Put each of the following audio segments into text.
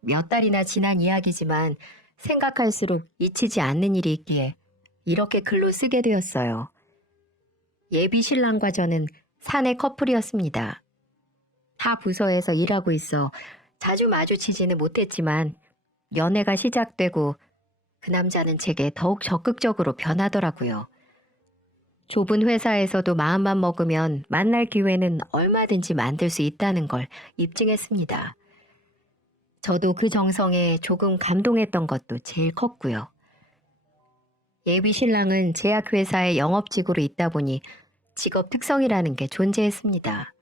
몇 달이나 지난 이야기지만 생각할수록 잊히지 않는 일이 있기에 이렇게 글로 쓰게 되었어요. 예비 신랑과 저는 사내 커플이었습니다. 타 부서에서 일하고 있어 자주 마주치지는 못했지만 연애가 시작되고 그 남자는 제게 더욱 적극적으로 변하더라고요. 좁은 회사에서도 마음만 먹으면 만날 기회는 얼마든지 만들 수 있다는 걸 입증했습니다. 저도 그 정성에 조금 감동했던 것도 제일 컸고요. 예비 신랑은 제약회사의 영업직으로 있다 보니 직업 특성이라는 게 존재했습니다.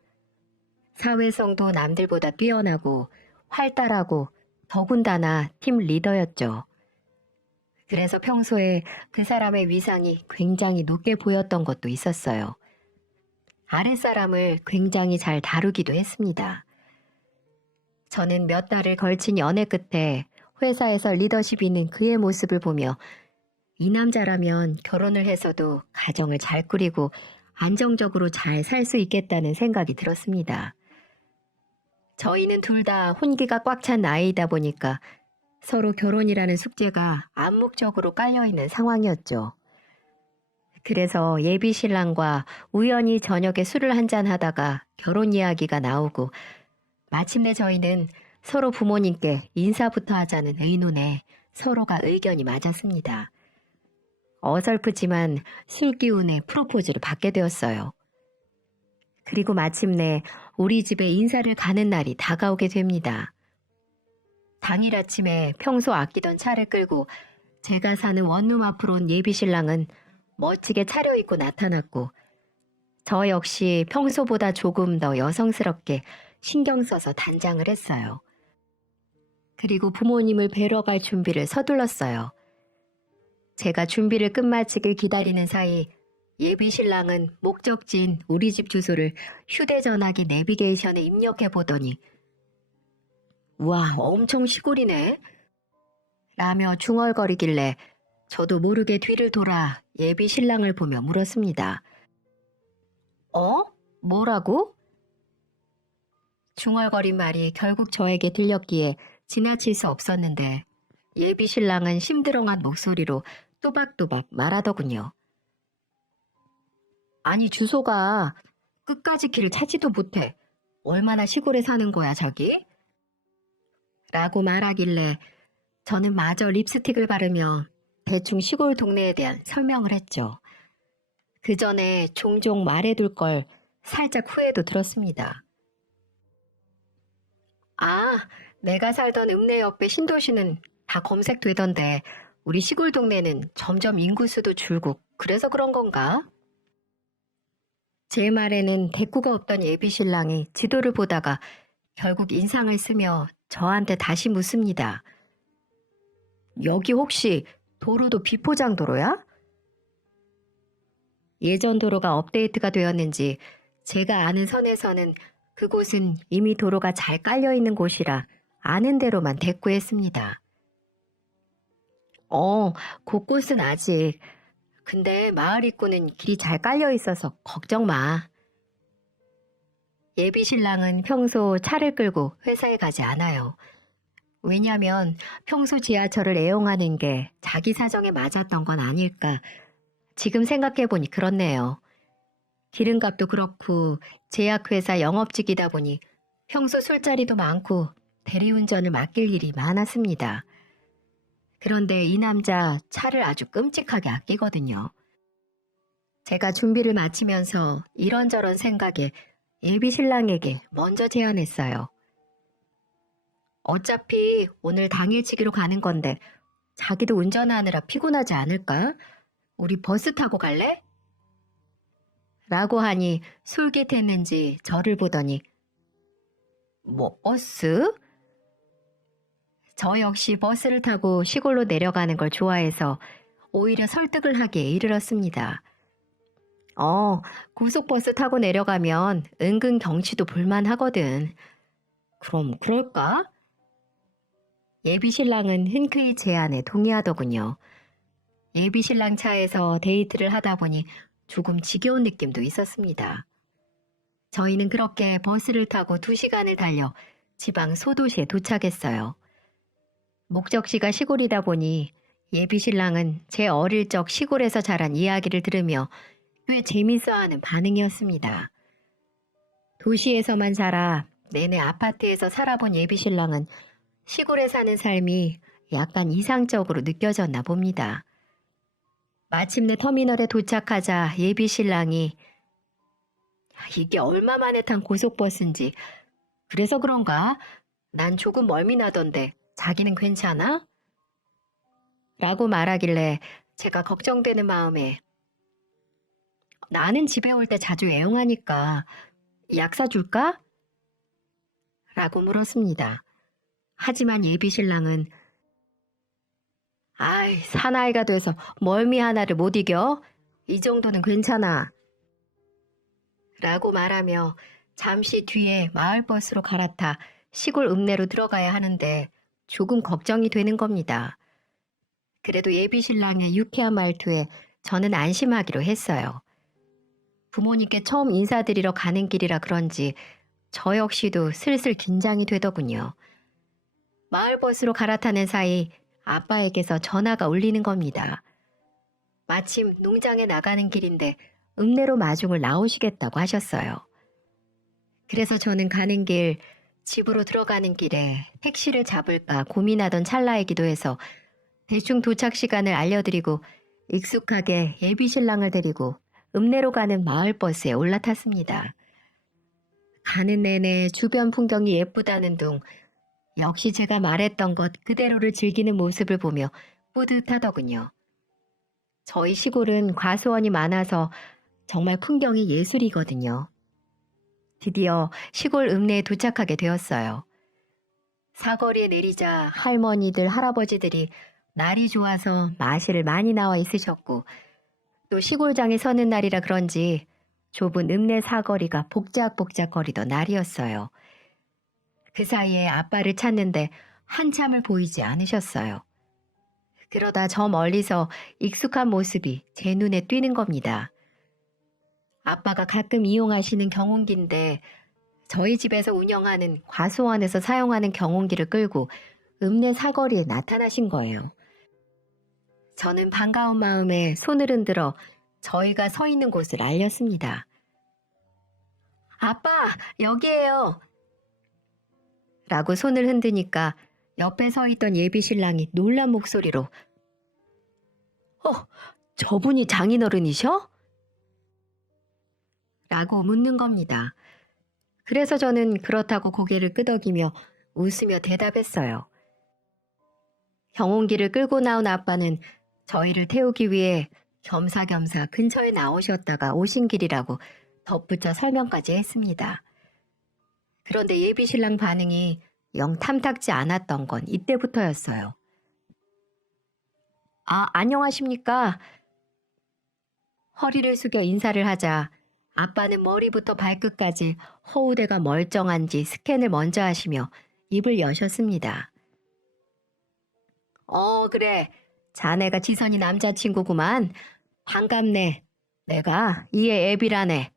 사회성도 남들보다 뛰어나고 활달하고 더군다나 팀 리더였죠. 그래서 평소에 그 사람의 위상이 굉장히 높게 보였던 것도 있었어요. 아랫사람을 굉장히 잘 다루기도 했습니다. 저는 몇 달을 걸친 연애 끝에 회사에서 리더십 있는 그의 모습을 보며 이 남자라면 결혼을 해서도 가정을 잘 꾸리고 안정적으로 잘 살 수 있겠다는 생각이 들었습니다. 저희는 둘 다 혼기가 꽉 찬 나이이다 보니까 서로 결혼이라는 숙제가 암묵적으로 깔려있는 상황이었죠. 그래서 예비 신랑과 우연히 저녁에 술을 한잔 하다가 결혼 이야기가 나오고 마침내 저희는 서로 부모님께 인사부터 하자는 의논에 서로가 의견이 맞았습니다. 어설프지만 술 기운에 프로포즈를 받게 되었어요. 그리고 마침내 우리 집에 인사를 가는 날이 다가오게 됩니다. 당일 아침에 평소 아끼던 차를 끌고 제가 사는 원룸 앞으로 온 예비 신랑은 멋지게 차려입고 나타났고 저 역시 평소보다 조금 더 여성스럽게 신경 써서 단장을 했어요. 그리고 부모님을 뵈러 갈 준비를 서둘렀어요. 제가 준비를 끝마치길 기다리는 사이 예비 신랑은 목적지인 우리 집 주소를 휴대전화기 내비게이션에 입력해 보더니 와, 엄청 시골이네. 라며 중얼거리길래 저도 모르게 뒤를 돌아 예비 신랑을 보며 물었습니다. 어? 뭐라고? 중얼거린 말이 결국 저에게 들렸기에 지나칠 수 없었는데 예비 신랑은 심드렁한 목소리로 또박또박 말하더군요. 아니 주소가 끝까지 길을 찾지도 못해. 얼마나 시골에 사는 거야 자기? 라고 말하길래 저는 마저 립스틱을 바르며 대충 시골 동네에 대한 설명을 했죠. 그 전에 종종 말해둘 걸 살짝 후회도 들었습니다. 아, 내가 살던 읍내 옆에 신도시는 다 검색되던데 우리 시골 동네는 점점 인구수도 줄고 그래서 그런 건가? 제 말에는 대꾸가 없던 예비 신랑이 지도를 보다가 결국 인상을 쓰며 저한테 다시 묻습니다. 여기 혹시 도로도 비포장 도로야? 예전 도로가 업데이트가 되었는지 제가 아는 선에서는 그곳은 이미 도로가 잘 깔려있는 곳이라 아는 대로만 대꾸했습니다. 곳곳은 아직. 근데 마을 입구는 길이 잘 깔려 있어서 걱정 마. 예비 신랑은 평소 차를 끌고 회사에 가지 않아요. 왜냐면 평소 지하철을 애용하는 게 자기 사정에 맞았던 건 아닐까. 지금 생각해보니 그렇네요. 기름값도 그렇고 제약회사 영업직이다 보니 평소 술자리도 많고 대리운전을 맡길 일이 많았습니다. 그런데 이 남자 차를 아주 끔찍하게 아끼거든요. 제가 준비를 마치면서 이런저런 생각에 예비 신랑에게 먼저 제안했어요. 어차피 오늘 당일치기로 가는 건데 자기도 운전하느라 피곤하지 않을까? 우리 버스 타고 갈래? 라고 하니 솔깃했는지 저를 보더니 뭐 버스? 저 역시 버스를 타고 시골로 내려가는 걸 좋아해서 오히려 설득을 하기에 이르렀습니다. 고속버스 타고 내려가면 은근 경치도 볼만하거든. 그럼 그럴까? 예비 신랑은 흔쾌히 제안에 동의하더군요. 예비 신랑 차에서 데이트를 하다 보니 조금 지겨운 느낌도 있었습니다. 저희는 그렇게 버스를 타고 2시간을 달려 지방 소도시에 도착했어요. 목적지가 시골이다 보니 예비 신랑은 제 어릴 적 시골에서 자란 이야기를 들으며 꽤 재밌어하는 반응이었습니다. 도시에서만 자라 내내 아파트에서 살아본 예비 신랑은 시골에 사는 삶이 약간 이상적으로 느껴졌나 봅니다. 마침내 터미널에 도착하자 예비 신랑이 이게 얼마 만에 탄 고속버스인지 그래서 그런가? 난 조금 멀미 나던데 자기는 괜찮아? 라고 말하길래 제가 걱정되는 마음에 나는 집에 올 때 자주 애용하니까 약 사줄까? 라고 물었습니다. 하지만 예비 신랑은 아이, 사나이가 돼서 멀미 하나를 못 이겨? 이 정도는 괜찮아. 라고 말하며 잠시 뒤에 마을버스로 갈아타 시골 읍내로 들어가야 하는데 조금 걱정이 되는 겁니다. 그래도 예비 신랑의 유쾌한 말투에 저는 안심하기로 했어요. 부모님께 처음 인사드리러 가는 길이라 그런지 저 역시도 슬슬 긴장이 되더군요. 마을버스로 갈아타는 사이 아빠에게서 전화가 울리는 겁니다. 마침 농장에 나가는 길인데 읍내로 마중을 나오시겠다고 하셨어요. 그래서 저는 가는 길, 집으로 들어가는 길에 택시를 잡을까 고민하던 찰나이기도 해서 대충 도착 시간을 알려드리고 익숙하게 예비 신랑을 데리고 읍내로 가는 마을버스에 올라탔습니다. 가는 내내 주변 풍경이 예쁘다는 둥, 역시 제가 말했던 것 그대로를 즐기는 모습을 보며 뿌듯하더군요. 저희 시골은 과수원이 많아서 정말 풍경이 예술이거든요. 드디어 시골 읍내에 도착하게 되었어요. 사거리에 내리자 할머니들, 할아버지들이 날이 좋아서 마실을 많이 나와 있으셨고 또 시골장에 서는 날이라 그런지 좁은 읍내 사거리가 복작복작거리던 날이었어요. 그 사이에 아빠를 찾는데 한참을 보이지 않으셨어요. 그러다 저 멀리서 익숙한 모습이 제 눈에 띄는 겁니다. 아빠가 가끔 이용하시는 경운기인데 저희 집에서 운영하는 과수원에서 사용하는 경운기를 끌고 읍내 사거리에 나타나신 거예요. 저는 반가운 마음에 손을 흔들어 저희가 서 있는 곳을 알렸습니다. 아빠, 여기에요. 라고 손을 흔드니까 옆에 서 있던 예비 신랑이 놀란 목소리로 저분이 장인어른이셔? 라고 묻는 겁니다. 그래서 저는 그렇다고 고개를 끄덕이며 웃으며 대답했어요. 경운기를 끌고 나온 아빠는 저희를 태우기 위해 겸사겸사 근처에 나오셨다가 오신 길이라고 덧붙여 설명까지 했습니다. 그런데 예비 신랑 반응이 영 탐탁지 않았던 건 이때부터였어요. 안녕하십니까? 허리를 숙여 인사를 하자 아빠는 머리부터 발끝까지 허우대가 멀쩡한지 스캔을 먼저 하시며 입을 여셨습니다. 그래. 자네가 지선이 남자친구구만. 반갑네. 내가 이의 애비라네.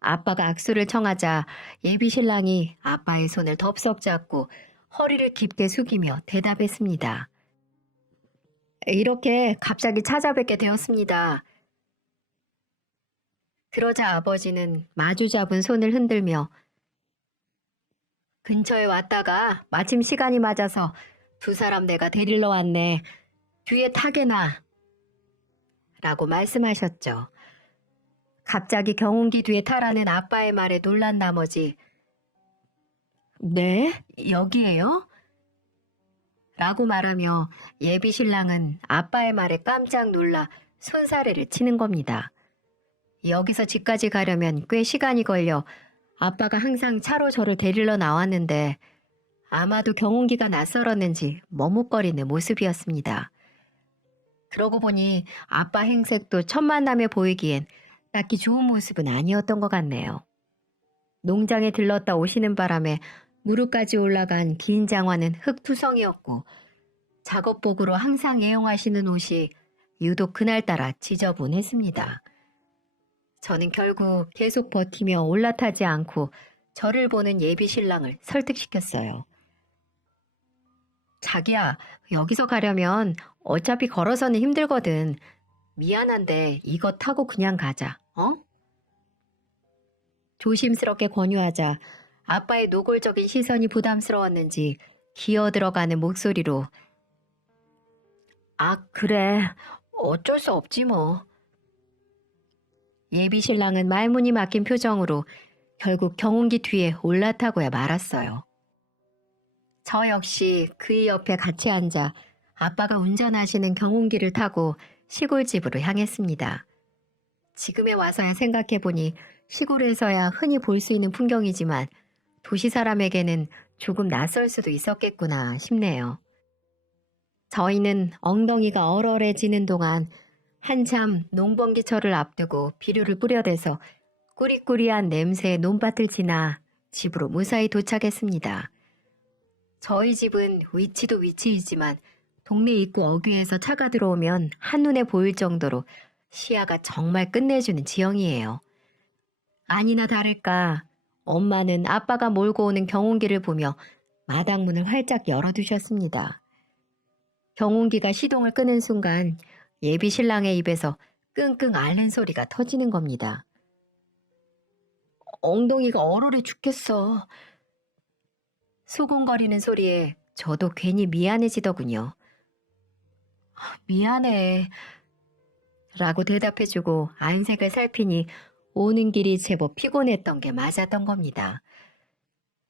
아빠가 악수를 청하자 예비 신랑이 아빠의 손을 덥석 잡고 허리를 깊게 숙이며 대답했습니다. 이렇게 갑자기 찾아뵙게 되었습니다. 그러자 아버지는 마주 잡은 손을 흔들며 근처에 왔다가 마침 시간이 맞아서 두 사람 내가 데리러 왔네. 뒤에 타게나. 라고 말씀하셨죠. 갑자기 경운기 뒤에 타라는 아빠의 말에 놀란 나머지 네? 여기에요? 라고 말하며 예비 신랑은 아빠의 말에 깜짝 놀라 손사래를 치는 겁니다. 여기서 집까지 가려면 꽤 시간이 걸려 아빠가 항상 차로 저를 데리러 나왔는데 아마도 경운기가 낯설었는지 머뭇거리는 모습이었습니다. 그러고 보니 아빠 행색도 첫 만남에 보이기엔 딱히 좋은 모습은 아니었던 것 같네요. 농장에 들렀다 오시는 바람에 무릎까지 올라간 긴 장화는 흙투성이었고 작업복으로 항상 애용하시는 옷이 유독 그날따라 지저분했습니다. 저는 결국 계속 버티며 올라타지 않고 저를 보는 예비 신랑을 설득시켰어요. 자기야, 여기서 가려면 어차피 걸어서는 힘들거든. 미안한데 이거 타고 그냥 가자. 어? 조심스럽게 권유하자 아빠의 노골적인 시선이 부담스러웠는지 기어 들어가는 목소리로 아, 그래. 어쩔 수 없지 뭐. 예비 신랑은 말문이 막힌 표정으로 결국 경운기 뒤에 올라타고야 말았어요. 저 역시 그의 옆에 같이 앉아 아빠가 운전하시는 경운기를 타고 시골집으로 향했습니다. 지금에 와서야 생각해보니 시골에서야 흔히 볼 수 있는 풍경이지만 도시 사람에게는 조금 낯설 수도 있었겠구나 싶네요. 저희는 엉덩이가 얼얼해지는 동안 한참 농번기철을 앞두고 비료를 뿌려대서 꾸리꾸리한 냄새의 논밭을 지나 집으로 무사히 도착했습니다. 저희 집은 위치도 위치이지만 동네 입구 어귀에서 차가 들어오면 한눈에 보일 정도로 시야가 정말 끝내주는 지형이에요. 아니나 다를까 엄마는 아빠가 몰고 오는 경운기를 보며 마당문을 활짝 열어두셨습니다. 경운기가 시동을 끄는 순간 예비 신랑의 입에서 끙끙 앓는 소리가 터지는 겁니다. 엉덩이가 얼얼해 죽겠어. 수군거리는 소리에 저도 괜히 미안해지더군요. 미안해. 라고 대답해주고 안색을 살피니 오는 길이 제법 피곤했던 게 맞았던 겁니다.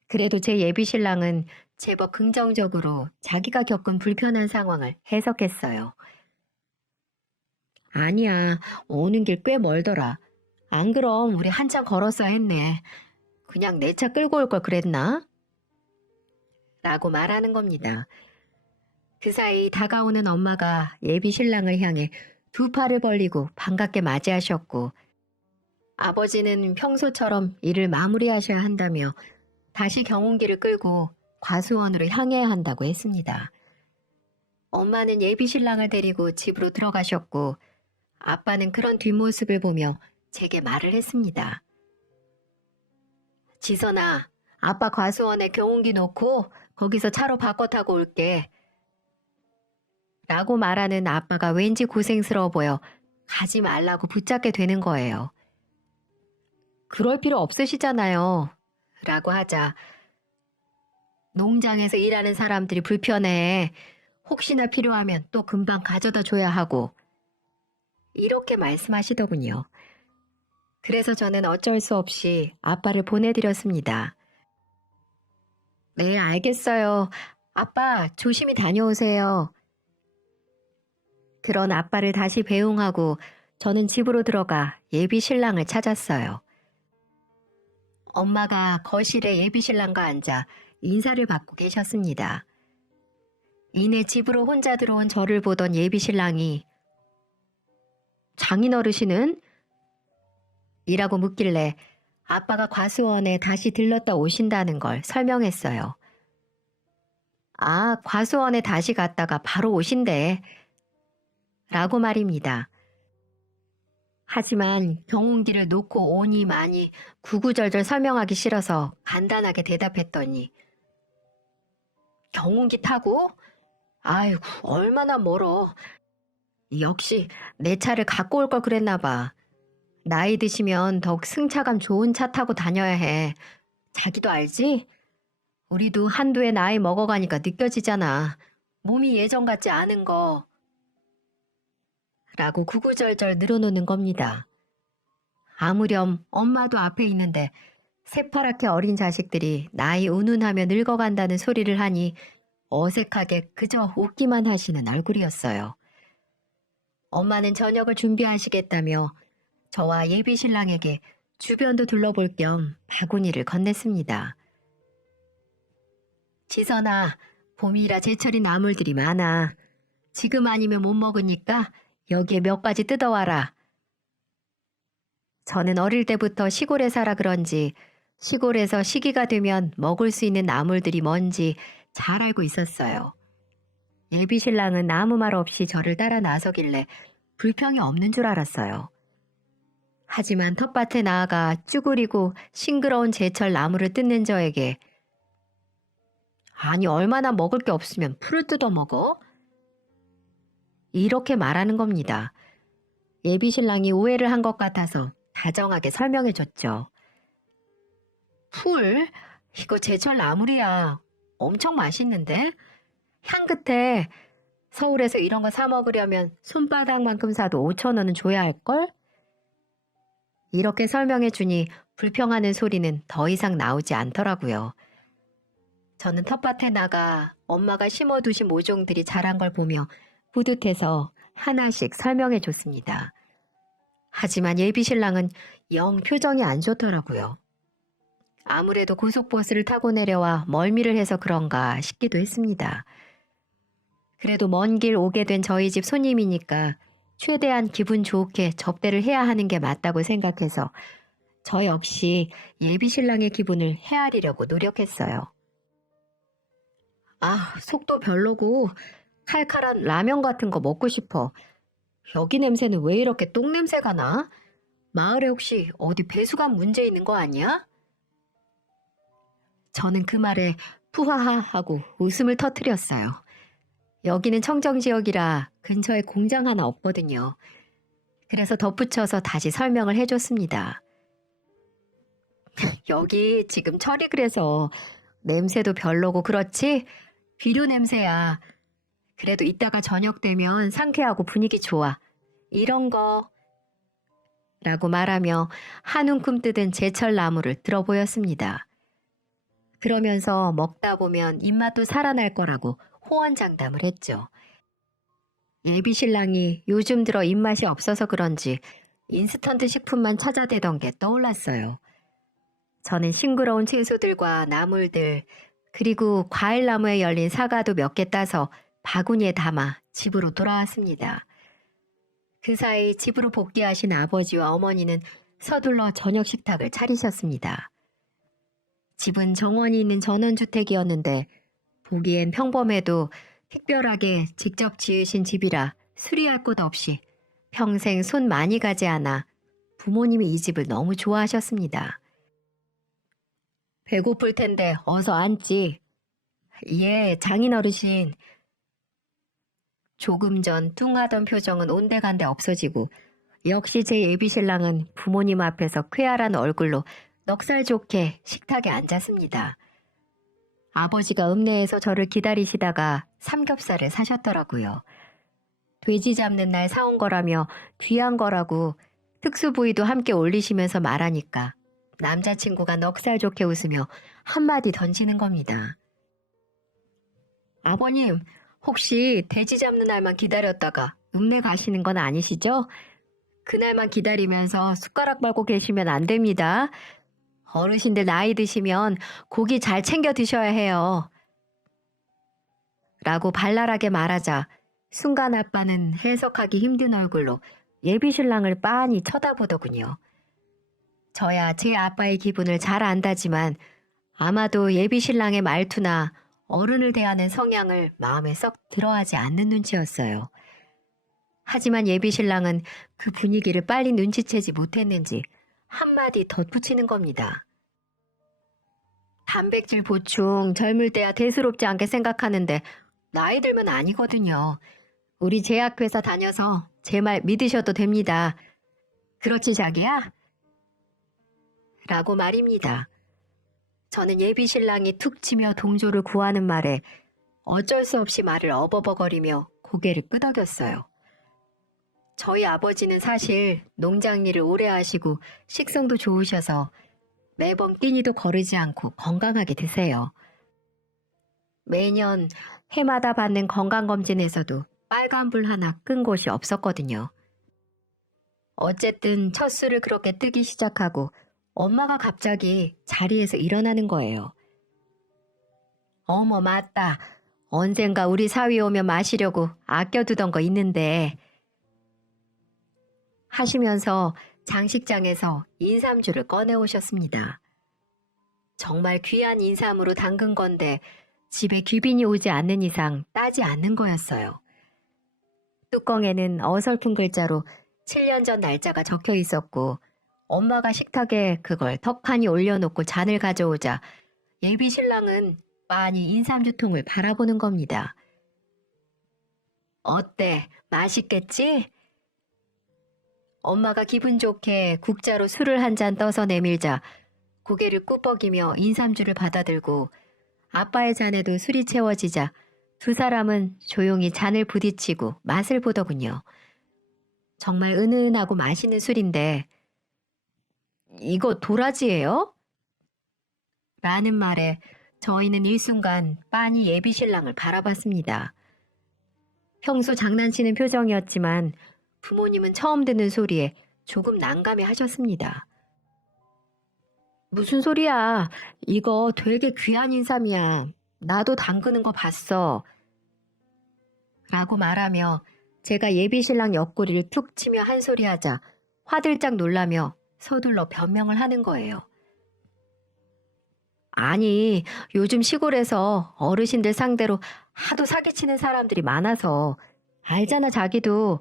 그래도 제 예비 신랑은 제법 긍정적으로 자기가 겪은 불편한 상황을 해석했어요. 아니야, 오는 길 꽤 멀더라. 안 그럼 우리 한참 걸었어야 했네. 그냥 내 차 끌고 올 걸 그랬나? 라고 말하는 겁니다. 그 사이 다가오는 엄마가 예비 신랑을 향해 두 팔을 벌리고 반갑게 맞이하셨고 아버지는 평소처럼 일을 마무리하셔야 한다며 다시 경운기를 끌고 과수원으로 향해야 한다고 했습니다. 엄마는 예비 신랑을 데리고 집으로 들어가셨고 아빠는 그런 뒷모습을 보며 제게 말을 했습니다. 지선아, 아빠 과수원에 경운기 놓고 거기서 차로 바꿔 타고 올게. 라고 말하는 아빠가 왠지 고생스러워 보여 가지 말라고 붙잡게 되는 거예요. 그럴 필요 없으시잖아요. 라고 하자 농장에서 일하는 사람들이 불편해. 혹시나 필요하면 또 금방 가져다 줘야 하고. 이렇게 말씀하시더군요. 그래서 저는 어쩔 수 없이 아빠를 보내드렸습니다. 네, 알겠어요. 아빠, 조심히 다녀오세요. 그런 아빠를 다시 배웅하고 저는 집으로 들어가 예비 신랑을 찾았어요. 엄마가 거실에 예비 신랑과 앉아 인사를 받고 계셨습니다. 이내 집으로 혼자 들어온 저를 보던 예비 신랑이 장인어르신은? 이라고 묻길래 아빠가 과수원에 다시 들렀다 오신다는 걸 설명했어요. 아, 과수원에 다시 갔다가 바로 오신대. 라고 말입니다. 하지만 경운기를 놓고 오니 마니 구구절절 설명하기 싫어서 간단하게 대답했더니 경운기 타고? 아이고, 얼마나 멀어. 역시 내 차를 갖고 올 걸 그랬나 봐. 나이 드시면 더욱 승차감 좋은 차 타고 다녀야 해. 자기도 알지? 우리도 한두해 나이 먹어가니까 느껴지잖아. 몸이 예전 같지 않은 거. 라고 구구절절 늘어놓는 겁니다. 아무렴 엄마도 앞에 있는데 새파랗게 어린 자식들이 나이 운운하며 늙어간다는 소리를 하니 어색하게 그저 웃기만 하시는 얼굴이었어요. 엄마는 저녁을 준비하시겠다며 저와 예비 신랑에게 주변도 둘러볼 겸 바구니를 건넸습니다. 지선아, 봄이라 제철인 나물들이 많아. 지금 아니면 못 먹으니까 여기에 몇 가지 뜯어와라. 저는 어릴 때부터 시골에 살아 그런지 시골에서 시기가 되면 먹을 수 있는 나물들이 뭔지 잘 알고 있었어요. 예비 신랑은 아무 말 없이 저를 따라 나서길래 불평이 없는 줄 알았어요. 하지만 텃밭에 나아가 쭈그리고 싱그러운 제철 나무를 뜯는 저에게 아니, 얼마나 먹을 게 없으면 풀을 뜯어 먹어? 이렇게 말하는 겁니다. 예비 신랑이 오해를 한 것 같아서 다정하게 설명해 줬죠. 풀? 이거 제철 나물이야. 엄청 맛있는데? 향긋해. 서울에서 이런 거 사 먹으려면 손바닥만큼 사도 5천 원은 줘야 할걸? 이렇게 설명해 주니 불평하는 소리는 더 이상 나오지 않더라고요. 저는 텃밭에 나가 엄마가 심어두신 모종들이 자란 걸 보며 뿌듯해서 하나씩 설명해 줬습니다. 하지만 예비 신랑은 영 표정이 안 좋더라고요. 아무래도 고속버스를 타고 내려와 멀미를 해서 그런가 싶기도 했습니다. 그래도 먼 길 오게 된 저희 집 손님이니까 최대한 기분 좋게 접대를 해야 하는 게 맞다고 생각해서 저 역시 예비 신랑의 기분을 헤아리려고 노력했어요. 아, 속도 별로고 칼칼한 라면 같은 거 먹고 싶어. 여기 냄새는 왜 이렇게 똥 냄새가 나? 마을에 혹시 어디 배수관 문제 있는 거 아니야? 저는 그 말에 푸하하 하고 웃음을 터뜨렸어요. 여기는 청정지역이라 근처에 공장 하나 없거든요. 그래서 덧붙여서 다시 설명을 해줬습니다. 여기 지금 철이 그래서 냄새도 별로고 그렇지? 비료 냄새야. 그래도 이따가 저녁 되면 상쾌하고 분위기 좋아. 이런 거. 라고 말하며 한 움큼 뜯은 제철 나물을 들어 보였습니다. 그러면서 먹다 보면 입맛도 살아날 거라고 호언장담을 했죠. 예비 신랑이 요즘 들어 입맛이 없어서 그런지 인스턴트 식품만 찾아대던 게 떠올랐어요. 저는 싱그러운 채소들과 나물들, 그리고 과일나무에 열린 사과도 몇 개 따서 바구니에 담아 집으로 돌아왔습니다. 그 사이 집으로 복귀하신 아버지와 어머니는 서둘러 저녁 식탁을 차리셨습니다. 집은 정원이 있는 전원주택이었는데 보기엔 평범해도 특별하게 직접 지으신 집이라 수리할 것 없이 평생 손 많이 가지 않아 부모님이 이 집을 너무 좋아하셨습니다. 배고플 텐데 어서 앉지. 예, 장인어르신. 조금 전 뚱하던 표정은 온데간데 없어지고 역시 제 예비신랑은 부모님 앞에서 쾌활한 얼굴로 넉살 좋게 식탁에 앉았습니다. 아버지가 읍내에서 저를 기다리시다가 삼겹살을 사셨더라고요. 돼지 잡는 날 사온 거라며 귀한 거라고 특수 부위도 함께 올리시면서 말하니까 남자친구가 넉살 좋게 웃으며 한마디 던지는 겁니다. 아버님, 혹시 돼지 잡는 날만 기다렸다가 읍내 가시는 건 아니시죠? 그날만 기다리면서 숟가락 밟고 계시면 안 됩니다. 어르신들 나이 드시면 고기 잘 챙겨 드셔야 해요. 라고 발랄하게 말하자 순간 아빠는 해석하기 힘든 얼굴로 예비 신랑을 빤히 쳐다보더군요. 저야 제 아빠의 기분을 잘 안다지만 아마도 예비 신랑의 말투나 어른을 대하는 성향을 마음에 썩 들어하지 않는 눈치였어요. 하지만 예비 신랑은 그 분위기를 빨리 눈치채지 못했는지 한마디 덧붙이는 겁니다. 단백질 보충 젊을 때야 대수롭지 않게 생각하는데 나이 들면 아니거든요. 우리 제약회사 다녀서 제 말 믿으셔도 됩니다. 그렇지 자기야? 라고 말입니다. 저는 예비 신랑이 툭 치며 동조를 구하는 말에 어쩔 수 없이 말을 어버버거리며 고개를 끄덕였어요. 저희 아버지는 사실 농장 일을 오래 하시고 식성도 좋으셔서 매번 끼니도 거르지 않고 건강하게 드세요. 매년 해마다 받는 건강검진에서도 빨간불 하나 끈 곳이 없었거든요. 어쨌든 첫 술을 그렇게 뜨기 시작하고 엄마가 갑자기 자리에서 일어나는 거예요. 어머 맞다. 언젠가 우리 사위 오면 마시려고 아껴두던 거 있는데 하시면서 장식장에서 인삼주를 꺼내오셨습니다. 정말 귀한 인삼으로 담근 건데 집에 귀빈이 오지 않는 이상 따지 않는 거였어요. 뚜껑에는 어설픈 글자로 7년 전 날짜가 적혀 있었고 엄마가 식탁에 그걸 턱하니 올려놓고 잔을 가져오자 예비 신랑은 빤히 인삼주통을 바라보는 겁니다. 어때? 맛있겠지? 엄마가 기분 좋게 국자로 술을 한 잔 떠서 내밀자 고개를 끄덕이며 인삼주를 받아들고 아빠의 잔에도 술이 채워지자 두 사람은 조용히 잔을 부딪히고 맛을 보더군요. 정말 은은하고 맛있는 술인데 이거 도라지예요? 라는 말에 저희는 일순간 빤히 예비 신랑을 바라봤습니다. 평소 장난치는 표정이었지만 부모님은 처음 듣는 소리에 조금 난감해 하셨습니다. 무슨 소리야? 이거 되게 귀한 인삼이야. 나도 담그는 거 봤어. 라고 말하며 제가 예비 신랑 옆구리를 툭 치며 한 소리 하자 화들짝 놀라며 서둘러 변명을 하는 거예요. 아니, 요즘 시골에서 어르신들 상대로 하도 사기치는 사람들이 많아서 알잖아, 자기도.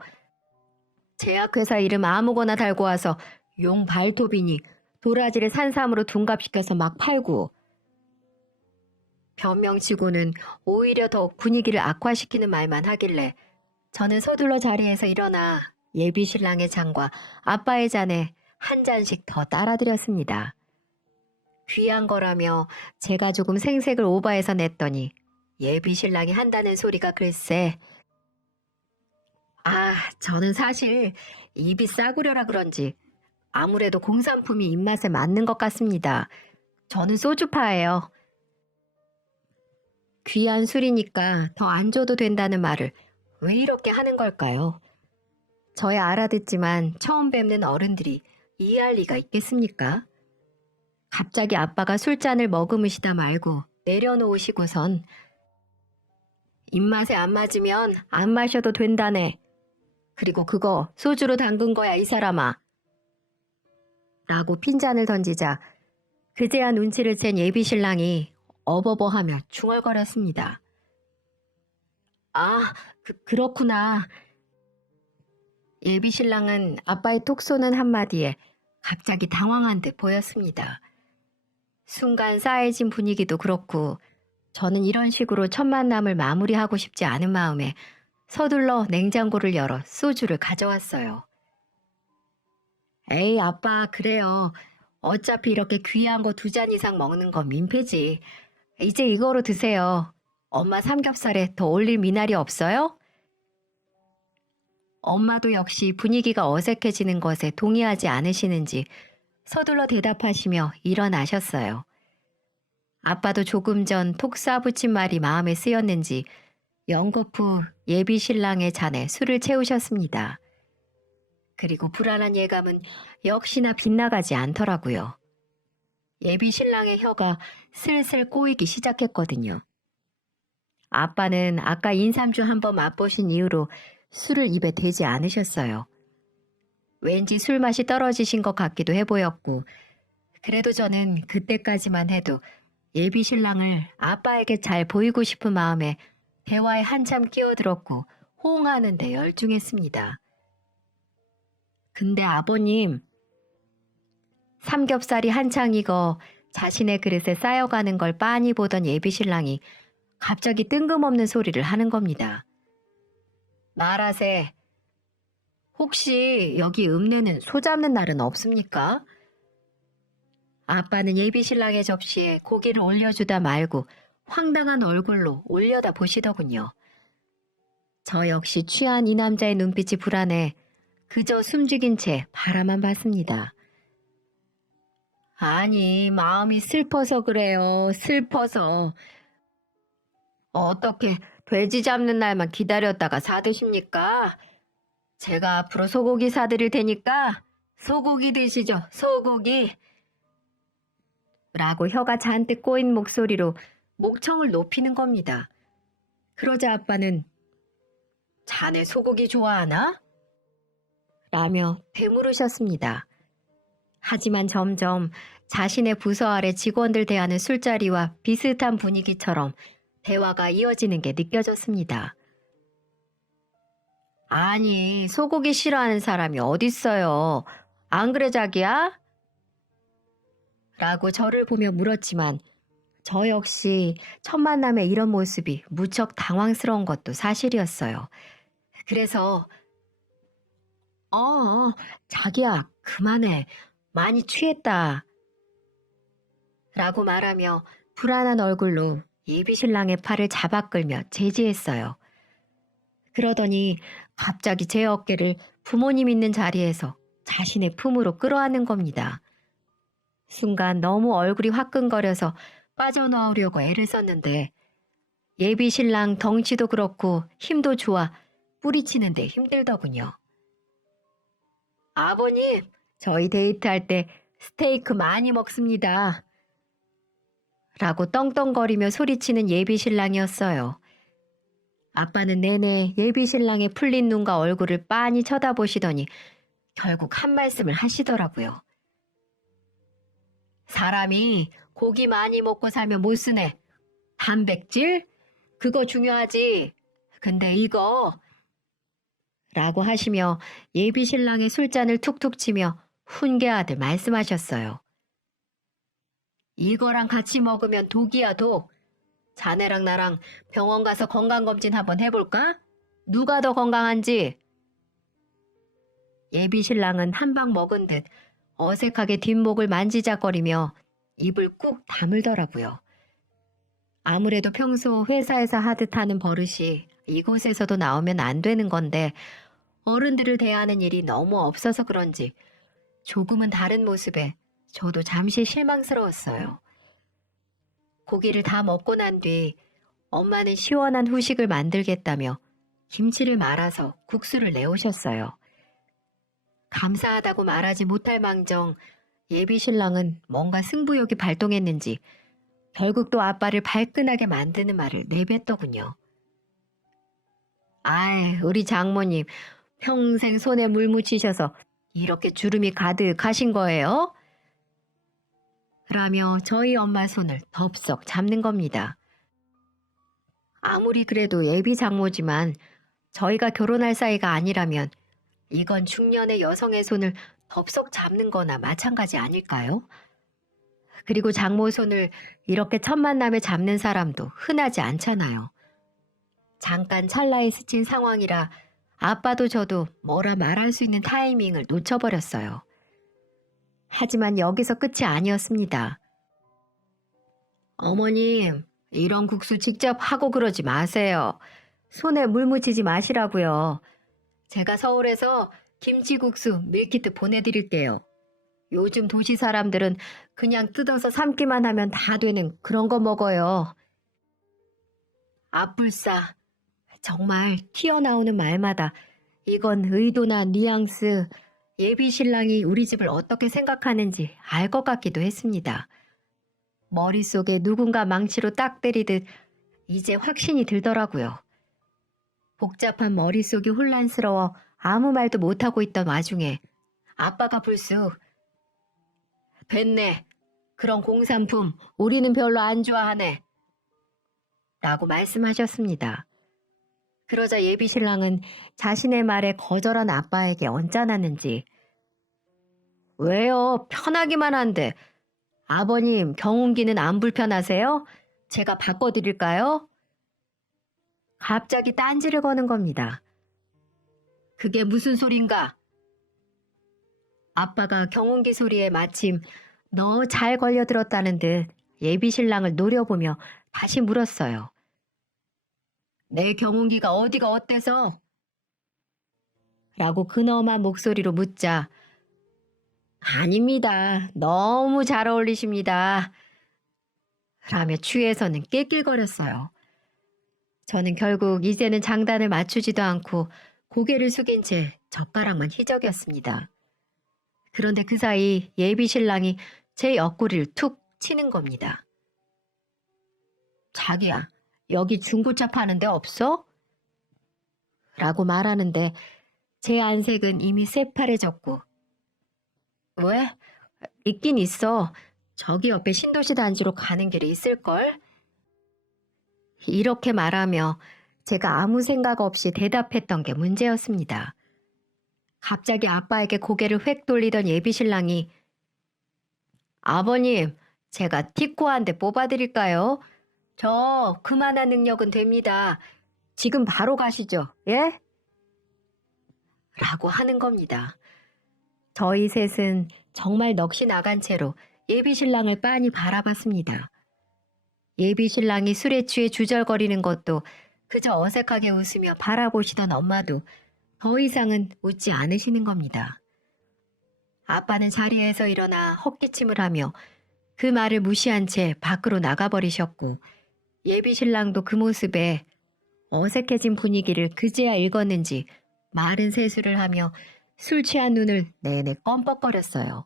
제약회사 이름 아무거나 달고 와서 용 발톱이니 도라지를 산삼으로 둔갑시켜서 막 팔고. 변명치고는 오히려 더 분위기를 악화시키는 말만 하길래 저는 서둘러 자리에서 일어나 예비 신랑의 잔과 아빠의 잔에 한 잔씩 더 따라드렸습니다. 귀한 거라며 제가 조금 생색을 오버해서 냈더니 예비 신랑이 한다는 소리가 글쎄. 저는 사실 입이 싸구려라 그런지 아무래도 공산품이 입맛에 맞는 것 같습니다. 저는 소주파예요. 귀한 술이니까 더 안 줘도 된다는 말을 왜 이렇게 하는 걸까요? 저야 알아듣지만 처음 뵙는 어른들이 이해할 리가 있겠습니까? 갑자기 아빠가 술잔을 머금으시다 말고 내려놓으시고선 입맛에 안 맞으면 안 마셔도 된다네. 그리고 그거 소주로 담근 거야 이 사람아. 라고 핀잔을 던지자 그제야 눈치를 챈 예비 신랑이 어버버하며 중얼거렸습니다. 그렇구나. 예비 신랑은 아빠의 톡 쏘는 한마디에 갑자기 당황한 듯 보였습니다. 순간 싸해진 분위기도 그렇고 저는 이런 식으로 첫 만남을 마무리하고 싶지 않은 마음에 서둘러 냉장고를 열어 소주를 가져왔어요. 에이 아빠 그래요. 어차피 이렇게 귀한 거 2잔 이상 먹는 건 민폐지. 이제 이거로 드세요. 엄마 삼겹살에 더 올릴 미나리 없어요? 엄마도 역시 분위기가 어색해지는 것에 동의하지 않으시는지 서둘러 대답하시며 일어나셨어요. 아빠도 조금 전 톡 쏴붙인 말이 마음에 쓰였는지 연거푸 예비 신랑의 잔에 술을 채우셨습니다. 그리고 불안한 예감은 역시나 빗나가지 않더라고요. 예비 신랑의 혀가 슬슬 꼬이기 시작했거든요. 아빠는 아까 인삼주 한번 맛보신 이후로 술을 입에 대지 않으셨어요. 왠지 술맛이 떨어지신 것 같기도 해 보였고 그래도 저는 그때까지만 해도 예비 신랑을 아빠에게 잘 보이고 싶은 마음에 대화에 한참 끼어들었고 호응하는 데 열중했습니다. 근데 아버님, 삼겹살이 한창 익어 자신의 그릇에 쌓여가는 걸 빤히 보던 예비 신랑이 갑자기 뜬금없는 소리를 하는 겁니다. 말하세. 혹시 여기 읍내는 소 잡는 날은 없습니까? 아빠는 예비 신랑의 접시에 고기를 올려주다 말고 황당한 얼굴로 올려다 보시더군요. 저 역시 취한 이 남자의 눈빛이 불안해 그저 숨죽인 채 바라만 봤습니다. 아니, 마음이 슬퍼서 그래요. 슬퍼서. 어떻게 돼지 잡는 날만 기다렸다가 사드십니까? 제가 앞으로 소고기 사드릴 테니까 소고기 드시죠. 소고기. 라고 혀가 잔뜩 꼬인 목소리로 목청을 높이는 겁니다. 그러자 아빠는 자네 소고기 좋아하나? 라며 되물으셨습니다. 하지만 점점 자신의 부서 아래 직원들 대하는 술자리와 비슷한 분위기처럼 대화가 이어지는 게 느껴졌습니다. 아니, 소고기 싫어하는 사람이 어딨어요. 안 그래 자기야? 라고 저를 보며 물었지만 저 역시 첫 만남에 이런 모습이 무척 당황스러운 것도 사실이었어요. 그래서 자기야, 그만해. 많이 취했다. 라고 말하며 불안한 얼굴로 예비 신랑의 팔을 잡아 끌며 제지했어요. 그러더니 갑자기 제 어깨를 부모님 있는 자리에서 자신의 품으로 끌어안는 겁니다. 순간 너무 얼굴이 화끈거려서 빠져나오려고 애를 썼는데 예비 신랑 덩치도 그렇고 힘도 좋아 뿌리치는데 힘들더군요. 아버님, 저희 데이트할 때 스테이크 많이 먹습니다. 라고 떵떵거리며 소리치는 예비 신랑이었어요. 아빠는 내내 예비 신랑의 풀린 눈과 얼굴을 빤히 쳐다보시더니 결국 한 말씀을 하시더라고요. 사람이 고기 많이 먹고 살면 못 쓰네. 단백질? 그거 중요하지. 근데 이거 라고 하시며 예비 신랑의 술잔을 툭툭 치며 훈계하듯 말씀하셨어요. 이거랑 같이 먹으면 독이야, 독. 자네랑 나랑 병원 가서 건강검진 한번 해볼까? 누가 더 건강한지. 예비 신랑은 한 방 먹은 듯 어색하게 뒷목을 만지작거리며 입을 꾹 다물더라고요. 아무래도 평소 회사에서 하듯 하는 버릇이 이곳에서도 나오면 안 되는 건데 어른들을 대하는 일이 너무 없어서 그런지 조금은 다른 모습에 저도 잠시 실망스러웠어요. 고기를 다 먹고 난 뒤 엄마는 시원한 후식을 만들겠다며 김치를 말아서 국수를 내오셨어요. 감사하다고 말하지 못할 망정 예비 신랑은 뭔가 승부욕이 발동했는지 결국 또 아빠를 발끈하게 만드는 말을 내뱉더군요. 아이, 우리 장모님 평생 손에 물 묻히셔서 이렇게 주름이 가득하신 거예요? 라며 저희 엄마 손을 덥석 잡는 겁니다. 아무리 그래도 예비 장모지만 저희가 결혼할 사이가 아니라면 이건 중년의 여성의 손을 덥석 잡는 거나 마찬가지 아닐까요? 그리고 장모 손을 이렇게 첫 만남에 잡는 사람도 흔하지 않잖아요. 잠깐 찰나에 스친 상황이라 아빠도 저도 뭐라 말할 수 있는 타이밍을 놓쳐버렸어요. 하지만 여기서 끝이 아니었습니다. 어머님, 이런 국수 직접 하고 그러지 마세요. 손에 물 묻히지 마시라고요. 제가 서울에서 김치국수 밀키트 보내드릴게요. 요즘 도시 사람들은 그냥 뜯어서 삶기만 하면 다 되는 그런 거 먹어요. 앞불싸. 정말 튀어나오는 말마다 이건 의도나 뉘앙스, 예비 신랑이 우리 집을 어떻게 생각하는지 알 것 같기도 했습니다. 머릿속에 누군가 망치로 딱 때리듯 이제 확신이 들더라고요. 복잡한 머릿속이 혼란스러워 아무 말도 못하고 있던 와중에 아빠가 불쑥 됐네. 그런 공산품 우리는 별로 안 좋아하네. 라고 말씀하셨습니다. 그러자 예비 신랑은 자신의 말에 거절한 아빠에게 언짢았는지 왜요? 편하기만 한데. 아버님 경운기는 안 불편하세요? 제가 바꿔드릴까요? 갑자기 딴지를 거는 겁니다. 그게 무슨 소린가? 아빠가 경운기 소리에 마침 너 잘 걸려들었다는 듯 예비 신랑을 노려보며 다시 물었어요. 내 경운기가 어디가 어때서? 라고 근엄한 목소리로 묻자 아닙니다. 너무 잘 어울리십니다. 라며 취해서는 낄낄거렸어요. 저는 결국 이제는 장단을 맞추지도 않고 고개를 숙인 채 젓가락만 희적였습니다. 그런데 그 사이 예비 신랑이 제 옆구리를 툭 치는 겁니다. 자기야, 여기 중고차 파는 데 없어? 라고 말하는데 제 안색은 이미 새파래졌고 왜? 있긴 있어. 저기 옆에 신도시 단지로 가는 길에 있을걸? 이렇게 말하며 제가 아무 생각 없이 대답했던 게 문제였습니다. 갑자기 아빠에게 고개를 획 돌리던 예비 신랑이 아버님, 제가 티코 한 대 뽑아드릴까요? 저 그만한 능력은 됩니다. 지금 바로 가시죠. 예? 라고 하는 겁니다. 저희 셋은 정말 넋이 나간 채로 예비 신랑을 빤히 바라봤습니다. 예비 신랑이 술에 취해 주절거리는 것도 그저 어색하게 웃으며 바라보시던 엄마도 더 이상은 웃지 않으시는 겁니다. 아빠는 자리에서 일어나 헛기침을 하며 그 말을 무시한 채 밖으로 나가버리셨고 예비 신랑도 그 모습에 어색해진 분위기를 그제야 읽었는지 마른 세수를 하며 술 취한 눈을 내내 껌뻑거렸어요.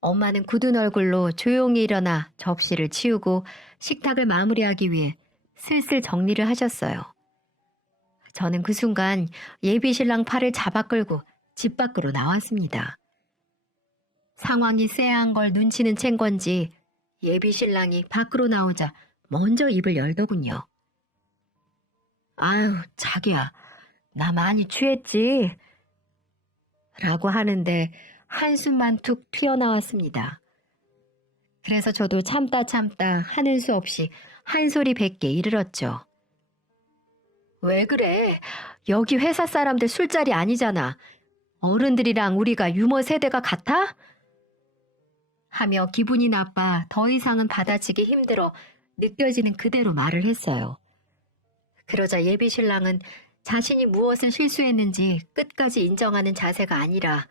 엄마는 굳은 얼굴로 조용히 일어나 접시를 치우고 식탁을 마무리하기 위해 슬슬 정리를 하셨어요. 저는 그 순간 예비 신랑 팔을 잡아 끌고 집 밖으로 나왔습니다. 상황이 쎄한 걸 눈치는 챈 건지 예비 신랑이 밖으로 나오자 먼저 입을 열더군요. 아유, 자기야, 나 많이 취했지? 라고 하는데 한숨만 툭 튀어나왔습니다. 그래서 저도 참다 하는 수 없이 한 소리 뱉게 이르렀죠. 왜 그래? 여기 회사 사람들 술자리 아니잖아. 어른들이랑 우리가 유머 세대가 같아? 하며 기분이 나빠 더 이상은 받아치기 힘들어 느껴지는 그대로 말을 했어요. 그러자 예비 신랑은 자신이 무엇을 실수했는지 끝까지 인정하는 자세가 아니라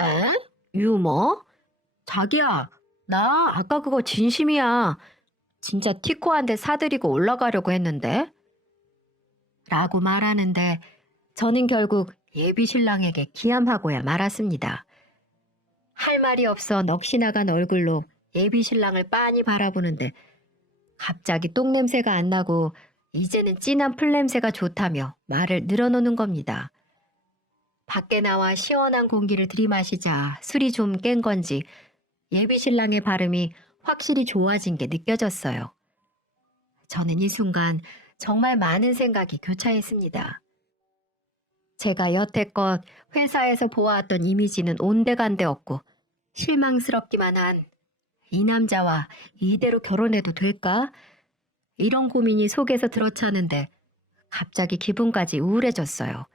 에? 유머? 자기야, 나 아까 그거 진심이야. 진짜 티코 한 대 사드리고 올라가려고 했는데? 라고 말하는데 저는 결국 예비 신랑에게 기함하고야 말았습니다. 할 말이 없어 넋이 나간 얼굴로 예비 신랑을 빤히 바라보는데 갑자기 똥냄새가 안 나고 이제는 진한 풀냄새가 좋다며 말을 늘어놓는 겁니다. 밖에 나와 시원한 공기를 들이마시자 술이 좀 깬 건지 예비 신랑의 발음이 확실히 좋아진 게 느껴졌어요. 저는 이 순간 정말 많은 생각이 교차했습니다. 제가 여태껏 회사에서 보아왔던 이미지는 온데간데 없고 실망스럽기만 한 이 남자와 이대로 결혼해도 될까? 이런 고민이 속에서 들어차는데 갑자기 기분까지 우울해졌어요.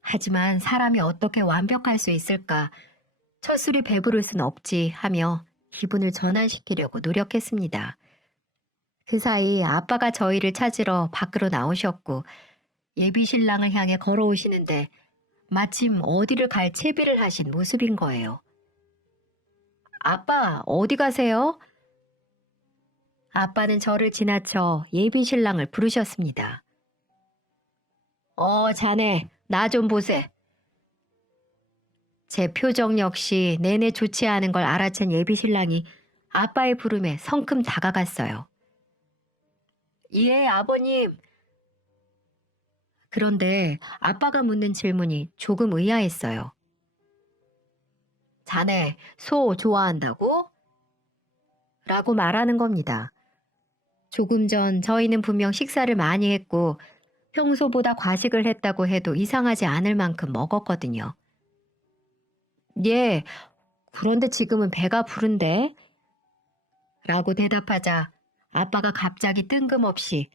하지만 사람이 어떻게 완벽할 수 있을까? 첫 술이 배부를 순 없지 하며 기분을 전환시키려고 노력했습니다. 그 사이 아빠가 저희를 찾으러 밖으로 나오셨고 예비 신랑을 향해 걸어오시는데 마침 어디를 갈 채비를 하신 모습인 거예요. 아빠, 어디 가세요? 아빠는 저를 지나쳐 예비 신랑을 부르셨습니다. 자네, 나 좀 보세. 제 표정 역시 내내 좋지 않은 걸 알아챈 예비 신랑이 아빠의 부름에 성큼 다가갔어요. 예, 아버님. 그런데 아빠가 묻는 질문이 조금 의아했어요. 자네, 소 좋아한다고? 라고 말하는 겁니다. 조금 전 저희는 분명 식사를 많이 했고 평소보다 과식을 했다고 해도 이상하지 않을 만큼 먹었거든요. 예, 그런데 지금은 배가 부른데? 라고 대답하자 아빠가 갑자기 뜬금없이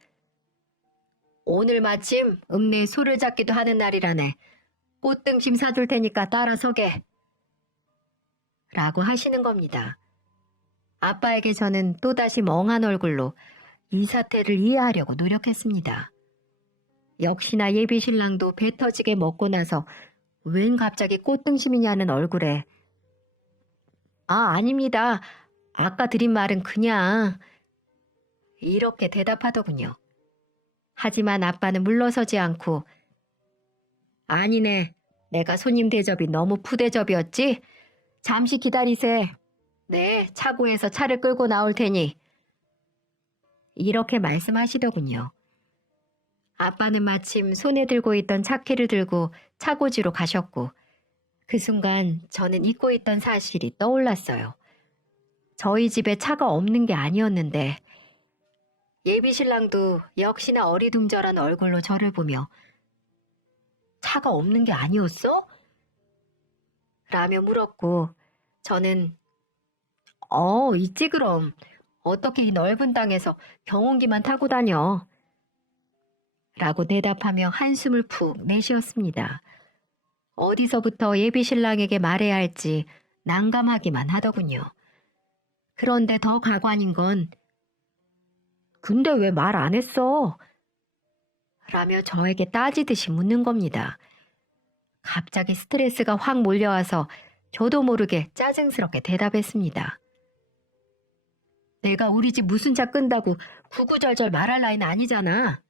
오늘 마침 읍내에 소를 잡기도 하는 날이라네. 꽃등심 사줄 테니까 따라서게. 라고 하시는 겁니다. 아빠에게 저는 또다시 멍한 얼굴로 이 사태를 이해하려고 노력했습니다. 역시나 예비 신랑도 배 터지게 먹고 나서 웬 갑자기 꽃등심이냐는 얼굴에 아닙니다. 아까 드린 말은 그냥 이렇게 대답하더군요. 하지만 아빠는 물러서지 않고 아니네. 내가 손님 대접이 너무 푸대접이었지? 잠시 기다리세. 네, 차고에서 차를 끌고 나올 테니. 이렇게 말씀하시더군요. 아빠는 마침 손에 들고 있던 차키를 들고 차고지로 가셨고 그 순간 저는 잊고 있던 사실이 떠올랐어요. 저희 집에 차가 없는 게 아니었는데 예비 신랑도 역시나 어리둥절한 얼굴로 저를 보며 차가 없는 게 아니었어? 라며 물었고 저는 있지 그럼. 어떻게 이 넓은 땅에서 경운기만 타고 다녀? 라고 대답하며 한숨을 푹 내쉬었습니다. 어디서부터 예비 신랑에게 말해야 할지 난감하기만 하더군요. 그런데 더 가관인 건 근데 왜 말 안 했어? 라며 저에게 따지듯이 묻는 겁니다. 갑자기 스트레스가 확 몰려와서 저도 모르게 짜증스럽게 대답했습니다. 내가 우리 집 무슨 차 끈다고 구구절절 말할 나이는 아니잖아.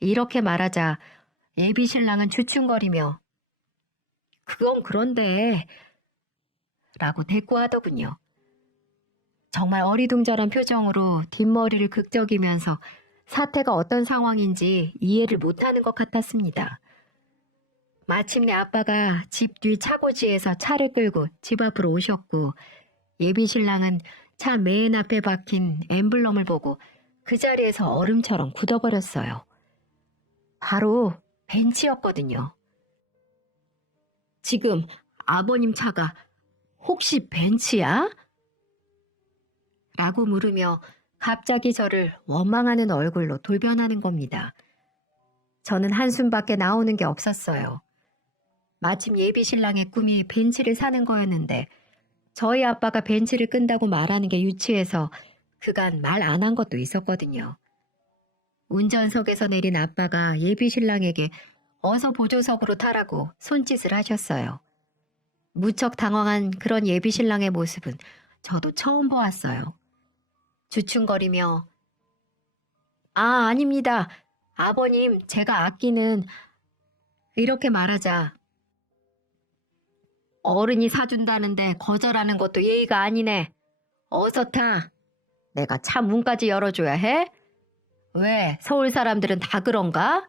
이렇게 말하자 예비 신랑은 주춤거리며 그건 그런데 라고 대꾸하더군요. 정말 어리둥절한 표정으로 뒷머리를 극적이면서 사태가 어떤 상황인지 이해를 못하는 것 같았습니다. 마침내 아빠가 집 뒤 차고지에서 차를 끌고 집 앞으로 오셨고 예비 신랑은 차 맨 앞에 박힌 엠블럼을 보고 그 자리에서 얼음처럼 굳어버렸어요. 바로 벤츠였거든요. 지금 아버님 차가 혹시 벤츠야? 라고 물으며 갑자기 저를 원망하는 얼굴로 돌변하는 겁니다. 저는 한숨밖에 나오는 게 없었어요. 마침 예비 신랑의 꿈이 벤츠를 사는 거였는데 저희 아빠가 벤츠를 끈다고 말하는 게 유치해서 그간 말 안 한 것도 있었거든요. 운전석에서 내린 아빠가 예비 신랑에게 어서 보조석으로 타라고 손짓을 하셨어요. 무척 당황한 그런 예비 신랑의 모습은 저도 처음 보았어요. 주춤거리며 아닙니다. 아버님, 제가 아끼는 이렇게 말하자 어른이 사준다는데 거절하는 것도 예의가 아니네. 어서 타. 내가 차 문까지 열어줘야 해? 왜? 서울 사람들은 다 그런가?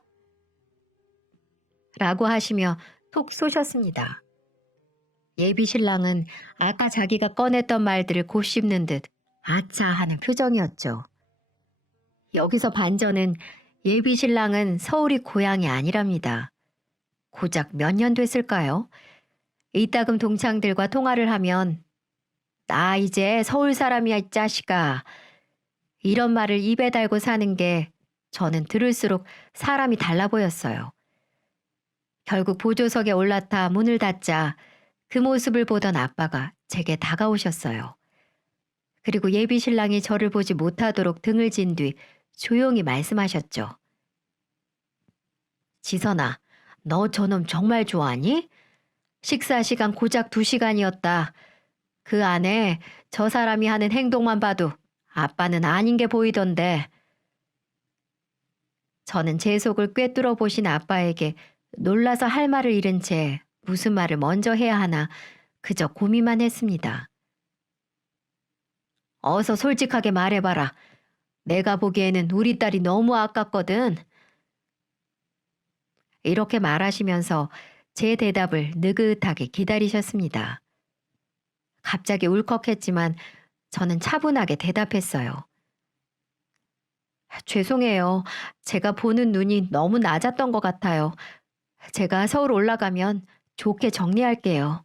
라고 하시며 톡 쏘셨습니다. 예비 신랑은 아까 자기가 꺼냈던 말들을 곱씹는 듯 아차 하는 표정이었죠. 여기서 반전은 예비 신랑은 서울이 고향이 아니랍니다. 고작 몇 년 됐을까요? 이따금 동창들과 통화를 하면 나 이제 서울 사람이야 이 자식아. 이런 말을 입에 달고 사는 게 저는 들을수록 사람이 달라 보였어요. 결국 보조석에 올라타 문을 닫자 그 모습을 보던 아빠가 제게 다가오셨어요. 그리고 예비 신랑이 저를 보지 못하도록 등을 진 뒤 조용히 말씀하셨죠. 지선아, 너 저놈 정말 좋아하니? 식사 시간 고작 2시간이었다. 그 안에 저 사람이 하는 행동만 봐도 아빠는 아닌 게 보이던데. 저는 제 속을 꿰뚫어 보신 아빠에게 놀라서 할 말을 잃은 채 무슨 말을 먼저 해야 하나 그저 고민만 했습니다. 어서 솔직하게 말해봐라. 내가 보기에는 우리 딸이 너무 아깝거든. 이렇게 말하시면서 제 대답을 느긋하게 기다리셨습니다. 갑자기 울컥했지만 저는 차분하게 대답했어요. 죄송해요. 제가 보는 눈이 너무 낮았던 것 같아요. 제가 서울 올라가면 좋게 정리할게요.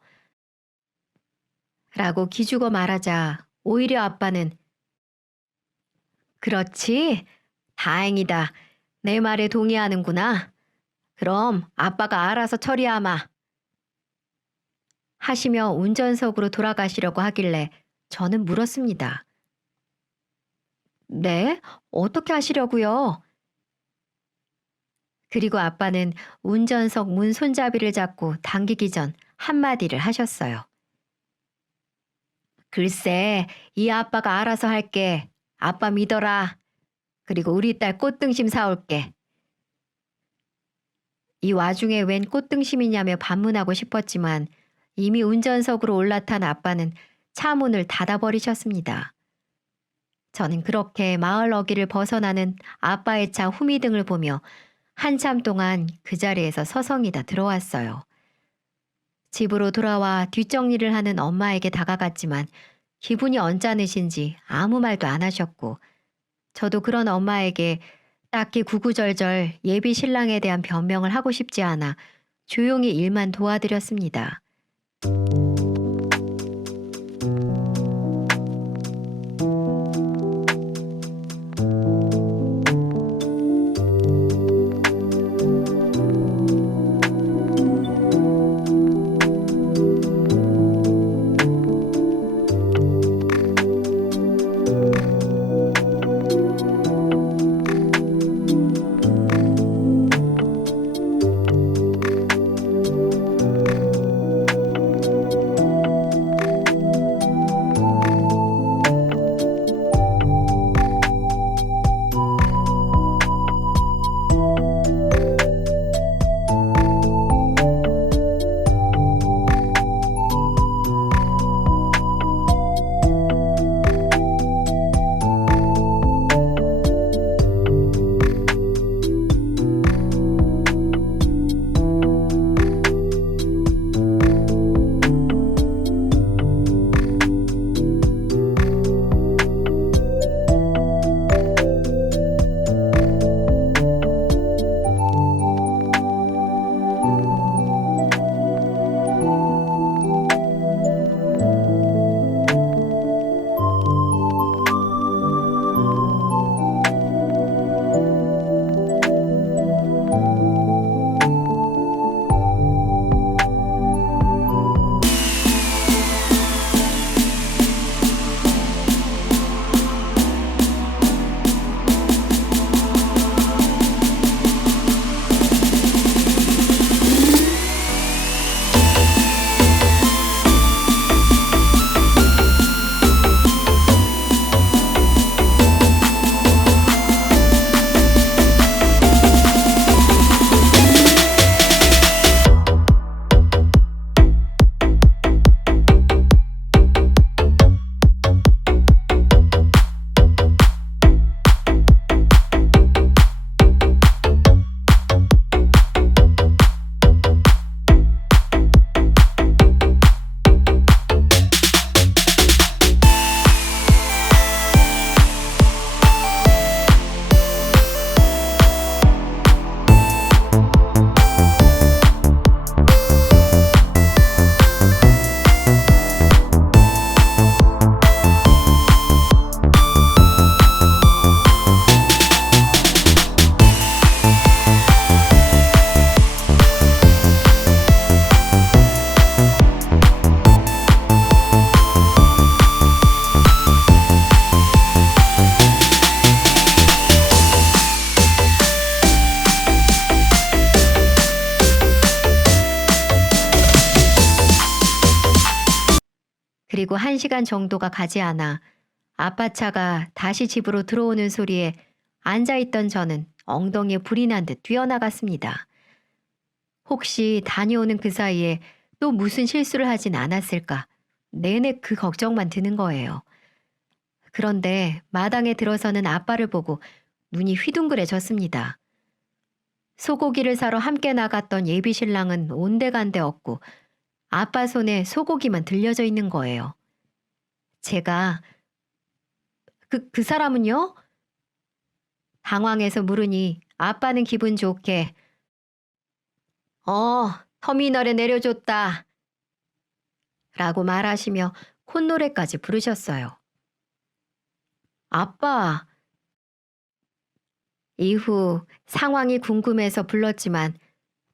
라고 기죽어 말하자 오히려 아빠는 그렇지? 다행이다. 내 말에 동의하는구나. 그럼 아빠가 알아서 처리하마. 하시며 운전석으로 돌아가시려고 하길래 저는 물었습니다. 네? 어떻게 하시려고요? 그리고 아빠는 운전석 문 손잡이를 잡고 당기기 전 한마디를 하셨어요. 글쎄, 이 아빠가 알아서 할게. 아빠 믿어라. 그리고 우리 딸 꽃등심 사올게. 이 와중에 웬 꽃등심이냐며 반문하고 싶었지만 이미 운전석으로 올라탄 아빠는 차 문을 닫아버리셨습니다. 저는 그렇게 마을 어귀를 벗어나는 아빠의 차 후미등을 보며 한참 동안 그 자리에서 서성이다 들어왔어요. 집으로 돌아와 뒷정리를 하는 엄마에게 다가갔지만 기분이 언짢으신지 아무 말도 안 하셨고 저도 그런 엄마에게 딱히 구구절절 예비 신랑에 대한 변명을 하고 싶지 않아 조용히 일만 도와드렸습니다. 그리고 1시간 정도가 가지 않아 아빠 차가 다시 집으로 들어오는 소리에 앉아있던 저는 엉덩이에 불이 난 듯 뛰어나갔습니다. 혹시 다녀오는 그 사이에 또 무슨 실수를 하진 않았을까? 내내 그 걱정만 드는 거예요. 그런데 마당에 들어서는 아빠를 보고 눈이 휘둥그레졌습니다. 소고기를 사러 함께 나갔던 예비 신랑은 온데간데 없고 아빠 손에 소고기만 들려져 있는 거예요. 제가 그 사람은요? 당황해서 물으니 아빠는 기분 좋게 터미널에 내려줬다 라고 말하시며 콧노래까지 부르셨어요. 아빠, 이후 상황이 궁금해서 불렀지만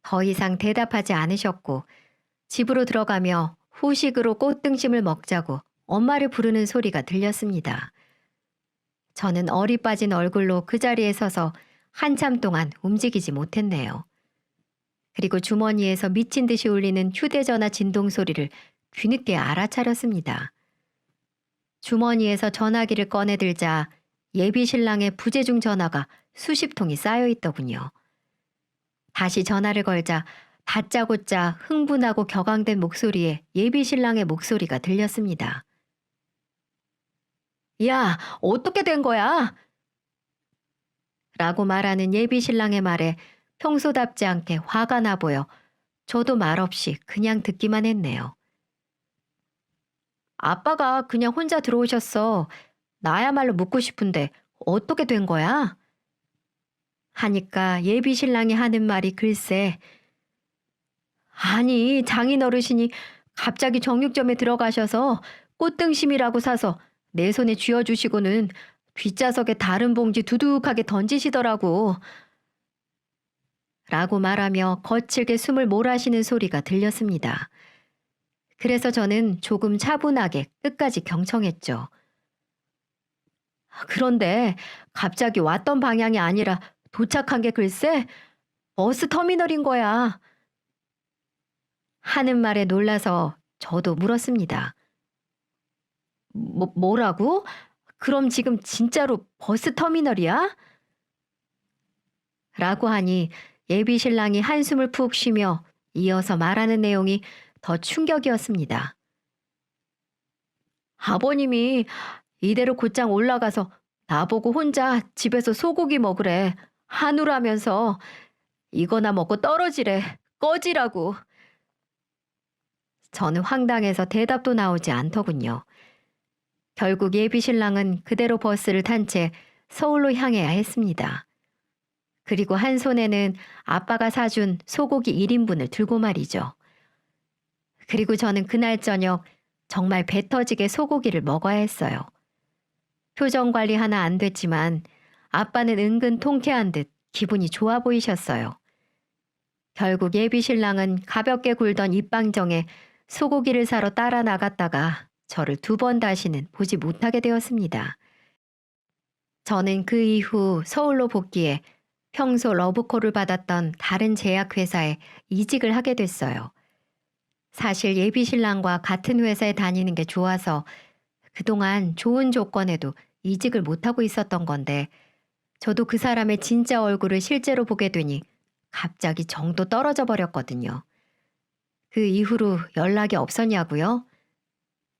더 이상 대답하지 않으셨고 집으로 들어가며 후식으로 꽃등심을 먹자고 엄마를 부르는 소리가 들렸습니다. 저는 얼이 빠진 얼굴로 그 자리에 서서 한참 동안 움직이지 못했네요. 그리고 주머니에서 미친 듯이 울리는 휴대전화 진동 소리를 뒤늦게 알아차렸습니다. 주머니에서 전화기를 꺼내들자 예비 신랑의 부재중 전화가 수십 통이 쌓여 있더군요. 다시 전화를 걸자 다짜고짜 흥분하고 격앙된 목소리에 예비 신랑의 목소리가 들렸습니다. 야, 어떻게 된 거야? 라고 말하는 예비 신랑의 말에 평소답지 않게 화가 나 보여 저도 말없이 그냥 듣기만 했네요. 아빠가 그냥 혼자 들어오셨어. 나야말로 묻고 싶은데 어떻게 된 거야? 하니까 예비 신랑이 하는 말이 글쎄, 아니 장인 어르신이 갑자기 정육점에 들어가셔서 꽃등심이라고 사서 내 손에 쥐어주시고는 뒷좌석에 다른 봉지 두둑하게 던지시더라고. 라고 말하며 거칠게 숨을 몰아쉬는 소리가 들렸습니다. 그래서 저는 조금 차분하게 끝까지 경청했죠. 그런데 갑자기 왔던 방향이 아니라 도착한 게 글쎄 버스 터미널인 거야. 하는 말에 놀라서 저도 물었습니다. 뭐라고? 그럼 지금 진짜로 버스 터미널이야? 라고 하니 예비 신랑이 한숨을 푹 쉬며 이어서 말하는 내용이 더 충격이었습니다. 아버님이 이대로 곧장 올라가서 나보고 혼자 집에서 소고기 먹으래. 한우라면서 이거나 먹고 떨어지래. 꺼지라고. 저는 황당해서 대답도 나오지 않더군요. 결국 예비 신랑은 그대로 버스를 탄 채 서울로 향해야 했습니다. 그리고 한 손에는 아빠가 사준 소고기 1인분을 들고 말이죠. 그리고 저는 그날 저녁 정말 배 터지게 소고기를 먹어야 했어요. 표정 관리 하나 안 됐지만 아빠는 은근 통쾌한 듯 기분이 좋아 보이셨어요. 결국 예비 신랑은 가볍게 굴던 입방정에 소고기를 사러 따라 나갔다가 저를 2번 다시는 보지 못하게 되었습니다. 저는 그 이후 서울로 복귀해 평소 러브콜을 받았던 다른 제약회사에 이직을 하게 됐어요. 사실 예비 신랑과 같은 회사에 다니는 게 좋아서 그동안 좋은 조건에도 이직을 못하고 있었던 건데 저도 그 사람의 진짜 얼굴을 실제로 보게 되니 갑자기 정도 떨어져 버렸거든요. 그 이후로 연락이 없었냐고요?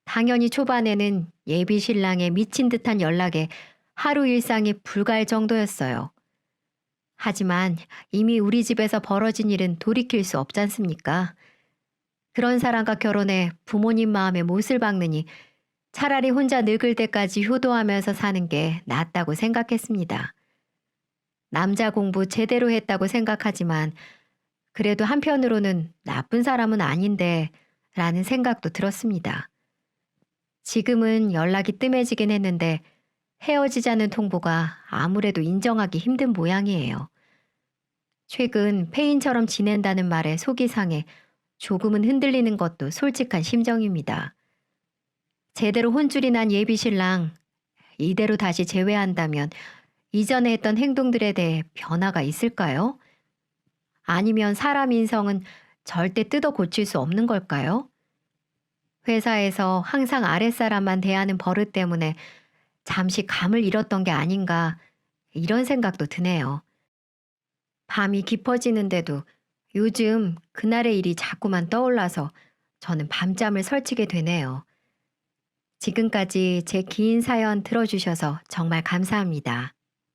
당연히 초반에는 예비 신랑의 미친 듯한 연락에 하루 일상이 불가할 정도였어요. 하지만 이미 우리 집에서 벌어진 일은 돌이킬 수 없지 않습니까? 그런 사람과 결혼해 부모님 마음에 못을 박느니 차라리 혼자 늙을 때까지 효도하면서 사는 게 낫다고 생각했습니다. 남자 공부 제대로 했다고 생각하지만 그래도 한편으로는 나쁜 사람은 아닌데 라는 생각도 들었습니다. 지금은 연락이 뜸해지긴 했는데 헤어지자는 통보가 아무래도 인정하기 힘든 모양이에요. 최근 폐인처럼 지낸다는 말에 속이 상해 조금은 흔들리는 것도 솔직한 심정입니다. 제대로 혼쭐이 난 예비 신랑, 이대로 다시 재회한다면 이전에 했던 행동들에 대해 변화가 있을까요? 아니면 사람 인성은 절대 뜯어 고칠 수 없는 걸까요? 회사에서 항상 아랫사람만 대하는 버릇 때문에 잠시 감을 잃었던 게 아닌가 이런 생각도 드네요. 밤이 깊어지는데도 요즘 그날의 일이 자꾸만 떠올라서 저는 밤잠을 설치게 되네요. 지금까지 제 긴 사연 들어주셔서 정말 감사합니다.